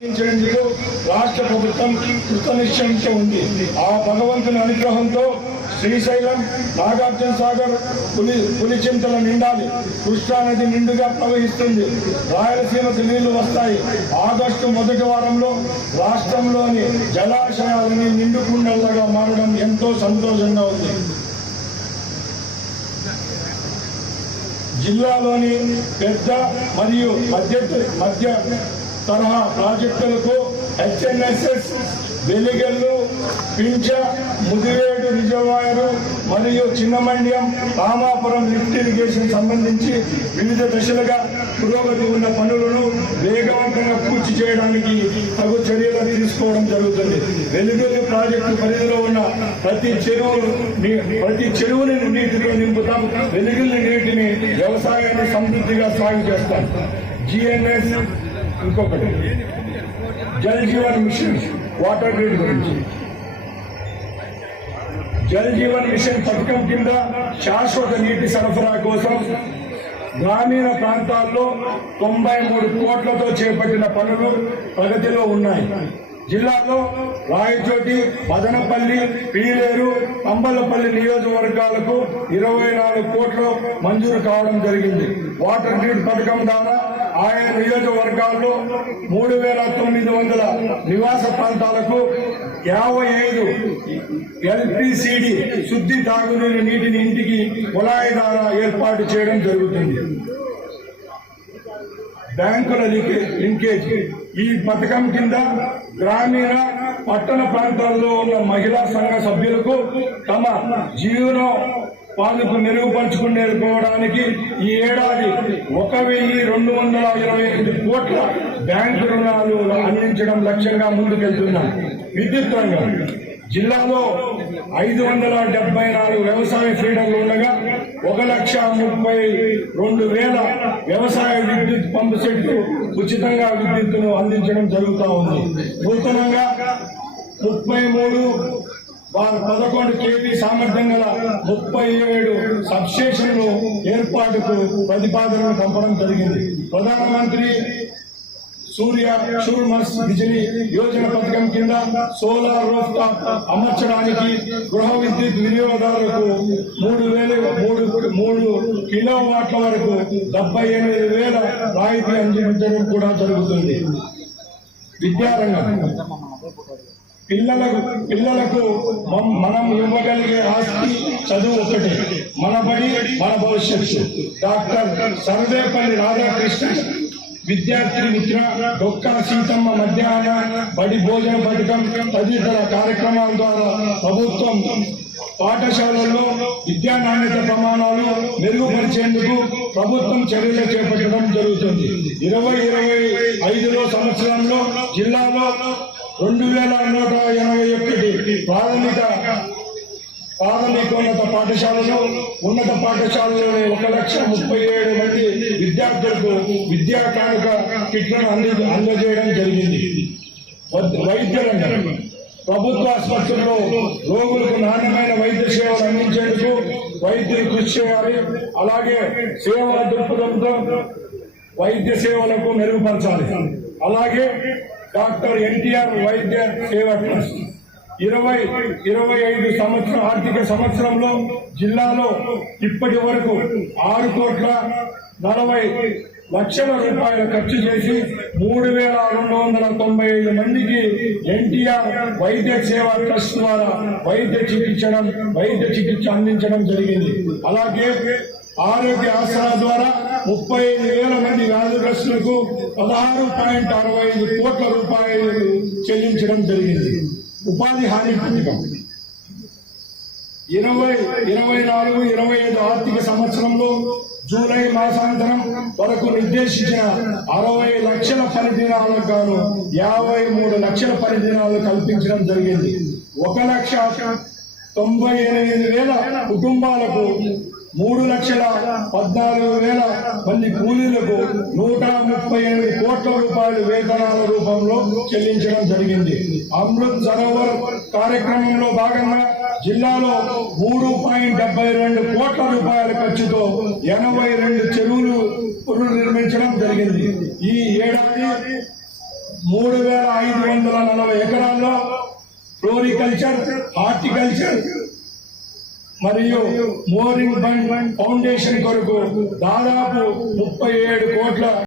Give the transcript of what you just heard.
రాష్ట్ర ప్రభుత్వం కృతనిశ్చయంతో ఉంది. ఆ భగవంతుని అనుగ్రహంతో శ్రీశైలం, నాగార్జున సాగర్, పులిచింతల నిండాలి. కృష్ణానది నిండుగా ప్రవహిస్తుంది. రాయలసీమకు నీళ్లు వస్తాయి. ఆగస్టు మొదటి వారంలో రాష్ట్రంలోని జలాశయాలని నిండుకుండలుగా మారడం ఎంతో సంతోషంగా ఉంది. జిల్లాలోని పెద్ద మరియు మధ్య తరహా ప్రాజెక్టులకు హెచ్ఎన్ఎస్ఎస్, వెలిగల్లు, పింఛ, ముదిరేడు రిజర్వాయరు మరియు చిన్నమండ్యం, రామాపురం లిఫ్ట్ ఇరిగేషన్ సంబంధించి వివిధ దశలుగా పురోగతి ఉన్న పనులను వేగవంతంగా పూర్తి చేయడానికి తగు చర్యలు తీసుకోవడం జరుగుతుంది. వెలిగల్లు ప్రాజెక్టు పరిధిలో ఉన్న ప్రతి చెరువుని నీటితో నింపుతాం. వెలిగల్లు నీటిని వ్యవసాయాన్ని సమృద్ధిగా సాగు చేస్తాం. జిఎన్ఎస్ ఇంకొకటి Jal Jeevan mission water grid గురించి. జల్ జీవన్ మిషన్ పథకం కింద శాశ్వత నీటి సరఫరా కోసం గ్రామీణ ప్రాంతాల్లో 93 కోట్లతో చేపట్టిన పనులు ప్రగతిలో ఉన్నాయి. జిల్లాలో రాయచోటి, మదనపల్లి, పీలేరు, అంబలపల్లి నియోజకవర్గాలకు 24 కోట్లు మంజూరు కావడం జరిగింది. వాటర్ గ్రిడ్ పథకం ద్వారా ఆయా నియోజకవర్గాల్లో 3900 నివాస ప్రాంతాలకు 55 ఎల్పిసిడి శుద్ధి తాగునీరు నీటిని ఇంటికి కుళాయి ద్వారా ఏర్పాటు చేయడం జరుగుతుంది. బ్యాంకుల లింకేజ్. ఈ పథకం కింద గ్రామీణ, పట్టణ ప్రాంతాల్లో ఉన్న మహిళా సంఘ సభ్యులకు తమ జీవనోపాధికి మెరుగుపరుచుకునేకోవడానికి ఈ ఏడాది 1228 కోట్ల బ్యాంకు రుణాలు అందించడం లక్ష్యంగా ముందుకెళ్తున్నాం. విద్యుత్ రంగం. జిల్లాలో 574 వ్యవసాయ ఫీడర్లు ఉండగా 1,32,000 వ్యవసాయ విద్యుత్ పంపు సెట్లు ఉచితంగా విద్యుత్తును అందించడం జరుగుతూ ఉంది. నూతనంగా 33/11 kV సామర్థ్యం గల 37 సబ్స్టేషన్లు ఏర్పాటుకు ప్రతిపాదనలు పంపడం జరిగింది. ప్రధానమంత్రి సూర్యమస్ బిజిలీ యోజన పథకం కింద సోలార్ రూఫ్ టాప్ అమర్చడానికి గృహ విద్యుత్ వినియోగదారులకు 3 కిలోవాట్ల వరకు 78,000 రాయితీ అందించడం కూడా జరుగుతుంది. విద్యారంగం. పిల్లలకు మనం ఇవ్వగలిగే ఆస్తి చదువు ఒకటి. మన బడి మన భవిష్యత్తు. డాక్టర్ సర్వేపల్లి రాధాకృష్ణ విద్యార్థి మిత్ర, డొక్కా సీతమ్మ మధ్యాహ్న బడి భోజన పథకం తదితర కార్యక్రమాల ద్వారా ప్రభుత్వం పాఠశాలల్లో విద్యా నాణ్యత ప్రమాణాలు మెరుగుపరిచేందుకు ప్రభుత్వం చర్యలు చేపట్టడం జరుగుతుంది. 2025 సంవత్సరంలో జిల్లాలో 2181 ప్రాథమికోన్నత పాఠశాలలో, ఉన్నత పాఠశాలలోని 1,37,000 మంది విద్యార్థులకు విద్యా కానుక కిట్లను అందజేయడం జరిగింది. వైద్య రంగం. ప్రభుత్వ ఆసుపత్రుల్లో రోగులకు నాణ్యమైన వైద్య సేవలు అందించేందుకు వైద్యులు కృషి చేయాలి. అలాగే సేవల దృక్పథంతో వైద్య సేవలకు మెరుగుపరచాలి. అలాగే డాక్టర్ ఎన్టీఆర్ వైద్య సేవ ట్రస్ట్ 2025 ఆర్థిక సంవత్సరంలో జిల్లాలో ఇప్పటి వరకు 6,40,00,000 రూపాయలు ఖర్చు చేసి 3,295 మందికి ఎన్టీఆర్ వైద్య సేవా ట్రస్ట్ ద్వారా వైద్య చికిత్స అందించడం జరిగింది. అలాగే ఆరోగ్య ఆసరా ద్వారా 35,000 మంది వ్యాధిగ్రస్తులకు 16.65 కోట్ల రూపాయలు చెల్లించడం జరిగింది. ఉపాధి హామీ పథకం 2024-25 ఆర్థిక సంవత్సరంలో జూలై మాసాంతరం వరకు నిర్దేశించిన 60 లక్షల పని దినాలకు గాను 53 లక్షల పని దినాలు కల్పించడం జరిగింది. 1,98,000 కుటుంబాలకు 3,14,000 మంది కూలీలకు 138 కోట్ల రూపాయలు వేతనాల రూపంలో చెల్లించడం జరిగింది. అమృత్ సరోవర్ కార్యక్రమంలో భాగంగా జిల్లాలో 3.72 కోట్ల రూపాయల ఖర్చుతో 82 చెరువులు పునర్నిర్మించడం జరిగింది. ఈ ఏడాది 3,540 ఎకరాల్లో ఫ్లోరికల్చర్, హార్టికల్చర్ మరియు మోరింగ్ బండ్ ఫౌండేషన్ కొరకు దాదాపు 37 కోట్ల